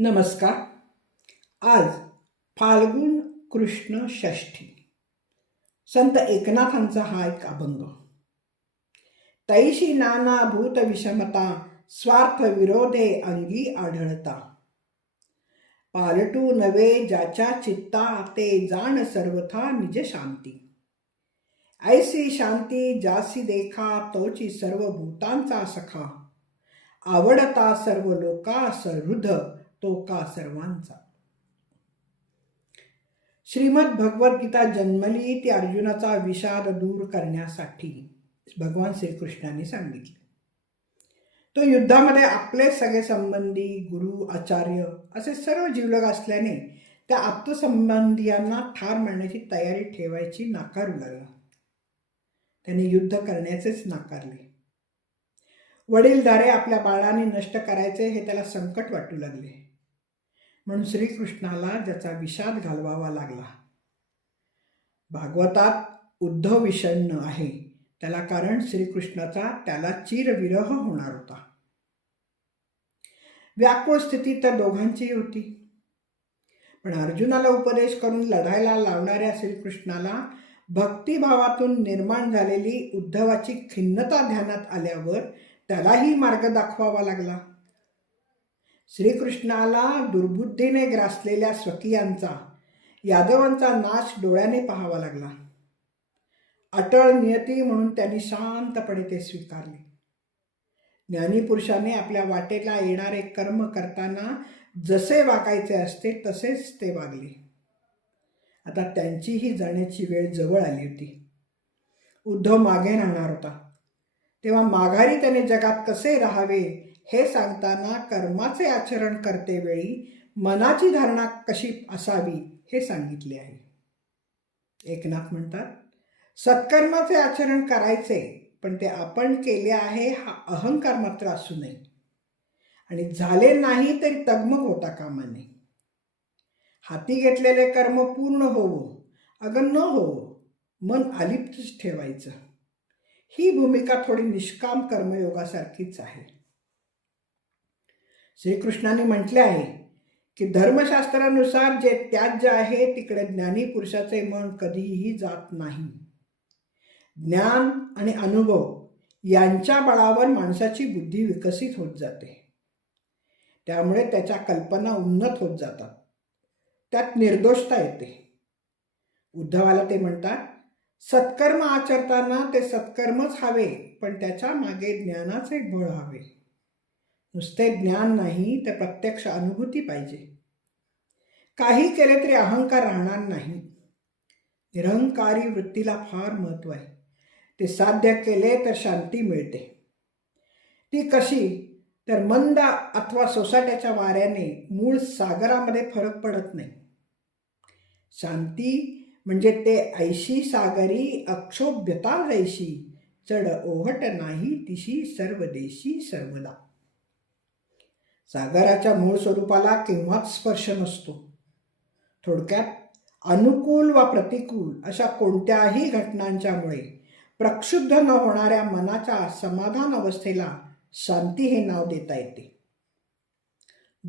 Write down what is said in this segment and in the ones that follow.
नमस्कार. आज फाल्गुन कृष्ण षष्ठी. संत एकनाथांचा हा एक अभंग. तैशी नाना भूत विषमता स्वार्थ विरोधे अंगी आढळता. पालटू नवे ज्याच्या चित्ता ते जाण सर्वथा निज शांती. ऐसी शांती जासी देखा तोची सर्व भूतांचा सखा. आवडता सर्व लोका सहृद तो का सर्वांचा. श्रीमद भगवद्गीता जन्मली ती अर्जुनाचा विषाद दूर करण्यासाठी भगवान श्रीकृष्णाने सांगितले. तो युद्धामध्ये आपले सगळे संबंधी गुरु आचार्य असे सर्व जीवलग असल्याने त्या आप्तसंबंधियांना ठार मारण्याची तयारी ठेवायची नाकारू लागला त्याने युद्ध करण्याचेच नाकारले. वडीलधारे आपल्या बाळाने नष्ट करायचे हे त्याला संकट वाटू लागले. म्हणून श्रीकृष्णाला ज्याचा विषाद घालवावा लागला. भागवतात उद्धव विषण्ण आहे. त्याला कारण श्रीकृष्णाचा त्याला चिरविरह होणार होता. व्याकुळ स्थिती तर दोघांचीही होती. पण अर्जुनाला उपदेश करून लढायला लावणाऱ्या श्रीकृष्णाला भक्तिभावातून निर्माण झालेली उद्धवाची खिन्नता ध्यानात आल्यावर त्यालाही मार्ग दाखवावा लागला. श्रीकृष्णाला दुर्बुद्धीने ग्रासलेल्या स्वकीयांचा यादवांचा नाश डोळ्याने पाहावा लागला. अटळ नियती म्हणून त्यांनी शांतपणे ते स्वीकारले. ज्ञानीपुरुषाने आपल्या वाटेला येणारे कर्म करताना जसे वागायचे असते तसेच ते वागले. आता त्यांचीही जाण्याची वेळ जवळ आली होती. उद्धव मागे राहणार होता. तेव्हा माघारी त्याने जगात कसे राहावे हे सांगताना कर्माचे आचरण करतेवेळी मनाची धारणा कशी असावी हे सांगितले आहे. एकनाथ म्हणतात सत्कर्माचे आचरण करायचे पण ते आपण केले आहे हा अहंकार मात्र असू नये. आणि झाले नाही तरी तगमग होता कामा नये. हाती घेतलेले कर्म पूर्ण होवो अगं न होवो मन अलिप्तच ठेवायचं. ही भूमिका थोडी निष्काम कर्मयोगासारखीच आहे. श्रीकृष्णाने म्हटले आहे की धर्मशास्त्रानुसार जे त्याज्य आहे तिकडे ज्ञानी पुरुषाचे मन कधीही जात नाही. ज्ञान आणि अनुभव यांच्या बळावर माणसाची बुद्धी विकसित होत जाते. त्यामुळे त्याच्या कल्पना उन्नत होत जातात. त्यात निर्दोषता येते. उद्धवाला ते म्हणतात सत्कर्म आचरताना ते सत्कर्मच हवे पण त्याच्यामागे ज्ञानाचे बळ हवे. नुसते ज्ञान नाही तर प्रत्यक्ष अनुभूती पाहिजे. काही केले तरी अहंकार राहणार नाही. निरहंकारी वृत्तीला फार महत्त्व आहे. ते साध्य केले तर शांती मिळते. ती कशी? तर मंद अथवा सोसाट्याच्या वाऱ्याने मूळ सागरामध्ये फरक पडत नाही. शांती म्हणजे ते ऐशी सागरी अक्षोभ्यता जैशी चढ ओहट नाही तिशी सर्व देशी सर्वदा. सागराच्या मूळ स्वरूपाला केव्हाच स्पर्श नसतो. थोडक्यात अनुकूल वा प्रतिकूल अशा कोणत्याही घटनांच्यामुळे प्रक्षुब्ध न होणाऱ्या मनाच्या समाधान अवस्थेला शांती हे नाव देता येते.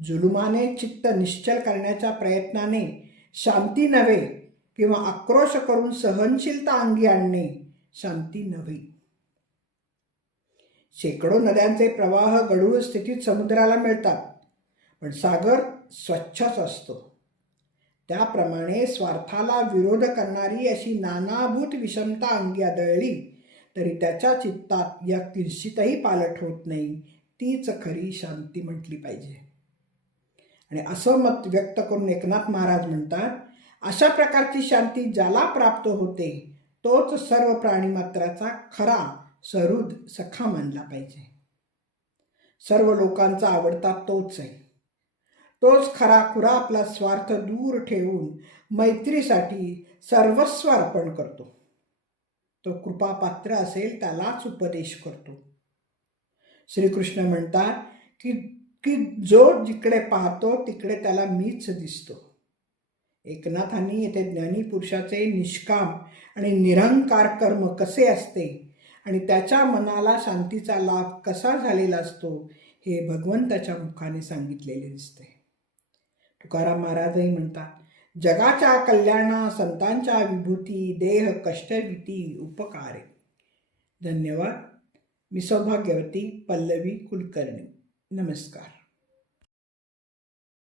जुलुमाने चित्त निश्चल करण्याच्या प्रयत्नाने शांती नव्हे किंवा आक्रोश करून सहनशीलता अंगी आणणे शांती नव्हे. शेकडो नद्यांचे प्रवाह गढूळ स्थितीत समुद्राला मिळतात पण सागर स्वच्छच असतो. त्याप्रमाणे स्वार्थाला विरोध करणारी अशी नानाभूत विषमता अंगी आदळली तरी त्याच्या चित्तात या किंचितही पालट होत नाही तीच खरी शांती म्हटली पाहिजे. आणि असं मत व्यक्त करून एकनाथ महाराज म्हणतात अशा प्रकारची शांती ज्याला प्राप्त होते तोच सर्व प्राणीमात्राचा खरा सरुद सखा मानला पाहिजे. सर्व लोकांचा आवडता तोच आहे. तोच खरा खुरा आपला स्वार्थ दूर ठेवून मैत्रीसाठी सर्वस्व अर्पण करतो. तो कृपापात्र असेल त्यालाच उपदेश करतो. श्रीकृष्ण म्हणतात की की जो जिकडे पाहतो तिकडे त्याला मीच दिसतो. एकनाथांनी येथे ज्ञानी पुरुषाचे निष्काम आणि निरंकार कर्म कसे असते? आणि त्याच्या मनाला शांतीचा लाभ कसा झालेला असतो? हे भगवंताच्या मुखाने सांगितलेले दिसते. तुकाराम महाराजही म्हणतात जगाच्या कल्याणा संतांच्या विभूती देह कष्टविती उपकारे. धन्यवाद. मी सौभाग्यवती पल्लवी कुलकर्णी. नमस्कार.